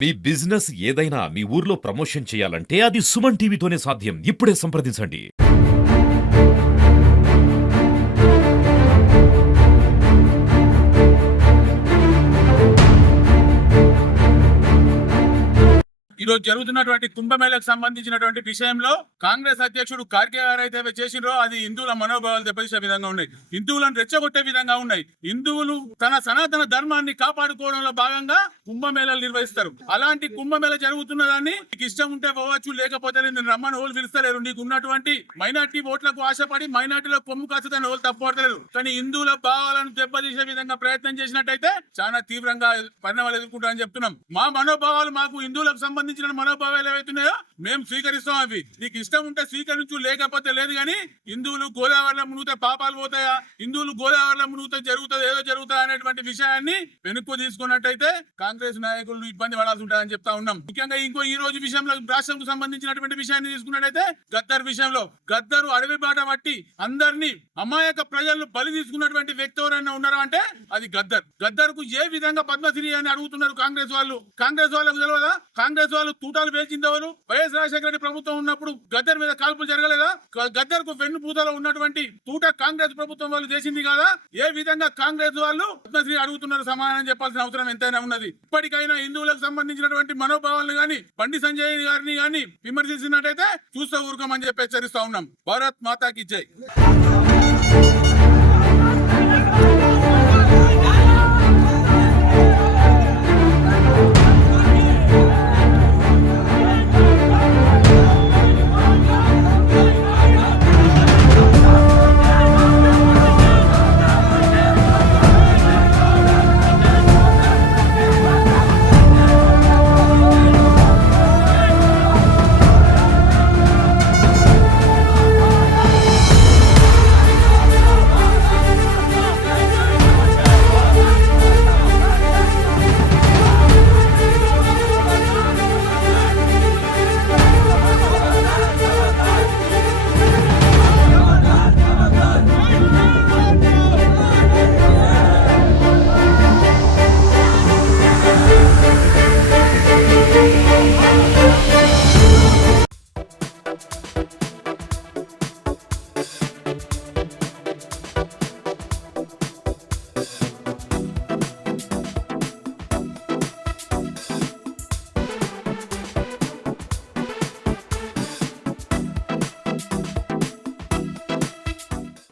మీ business ఏదైనా మీ ఊర్లో promotion చేయాలంటే అది సుమన్ టీవీతోనే సాధ్యం. ఇప్పుడే సంప్రదించండి. ఈరోజు జరుగుతున్నటువంటి కుంభమేళకు సంబంధించినటువంటి విషయంలో కాంగ్రెస్ అధ్యక్షుడు ఖార్గే గారు అయితే చేసిండ్రో అది హిందువుల మనోభావాలు దెబ్బతీసే విధంగా ఉన్నాయి, హిందువులను రెచ్చగొట్టే విధంగా ఉన్నాయి. హిందువులు తన సనాతన ధర్మాన్ని కాపాడుకోవడంలో భాగంగా కుంభమేళలు నిర్వహిస్తారు. అలాంటి కుంభమేళ జరుగుతున్న దాన్ని నీకు ఇష్టం ఉంటే పోవచ్చు, లేకపోతే నేను రమ్మని ఓళ్ళు పిలుస్తలేరు. నీకు ఉన్నటువంటి మైనార్టీ ఓట్లకు ఆశపడి మైనార్టీలో కొమ్ము కాస్తుందని ఓళ్ళు తప్పడలేరు. కానీ హిందువుల భావాలను దెబ్బతీసే విధంగా ప్రయత్నం చేసినట్టయితే చాలా తీవ్రంగా పరిణామాలు ఎదుర్కొంటారని చెప్తున్నాం. మా మనోభావాలు మాకు హిందువులకు సంబంధించిన మనోభావాలు ఏవైతున్నాయో మేము స్వీకరిస్తాం. అవి నీకు ఇష్టం ఉంటే స్వీకరించు, లేకపోతే లేదు. కానీ హిందువులు గోదావరిలో మునిగితే పాపాలు పోతాయా, హిందువులు గోదావరిలో మునిగితే జరుగుతుంది ఏదో జరుగుతా అనేటువంటి విషయాన్ని వెనుక్కు తీసుకున్నట్టయితే కాంగ్రెస్ నాయకులు ఇబ్బంది పడాల్సి ఉంటారని చెప్తా ఉన్నాం. ముఖ్యంగా ఈ రోజు విషయంలో రాష్ట్రంకు సంబంధించినటువంటి విషయాన్ని తీసుకున్నట్టయితే గద్దర్ విషయంలో గద్దరు అడవి బాట పట్టి అందరినీ అమాయక ప్రజలను బలి తీసుకున్నటువంటి వ్యక్తి ఎవరైనా ఉన్నారా అంటే అది గద్దర్ కు ఏ విధంగా పద్మశ్రీ అని అడుగుతున్నారు కాంగ్రెస్ వాళ్ళు. కాంగ్రెస్ వాళ్ళకు తెలియదా? కాంగ్రెస్ వాళ్ళు తూటాలు వేచిందవరు. వైఎస్ రాజశేఖర రెడ్డి ప్రభుత్వం ఉన్నప్పుడు గద్దర్ మీద కాల్పులు జరగలేదా? గద్దర్ కు వెన్నుపూతలో ఉన్నటువంటి తూట కాంగ్రెస్ ప్రభుత్వం వాళ్ళు చేసింది కదా. ఏ విధంగా కాంగ్రెస్ వాళ్ళు పద్మశ్రీ అడుగుతున్నారు? సమాధానం చెప్పాల్సిన అవసరం ఎంతైనా ఉన్నది. ఇప్పటికైనా హిందువులకు సంబంధించినటువంటి మనోభావాలను గాని బండి సంజయ్ గారిని గాని విమర్శించినట్టయితే చూస్తూ ఊరుకోమని చెప్పి హెచ్చరిస్తా ఉన్నాం. భారత్ మాతాకి జై.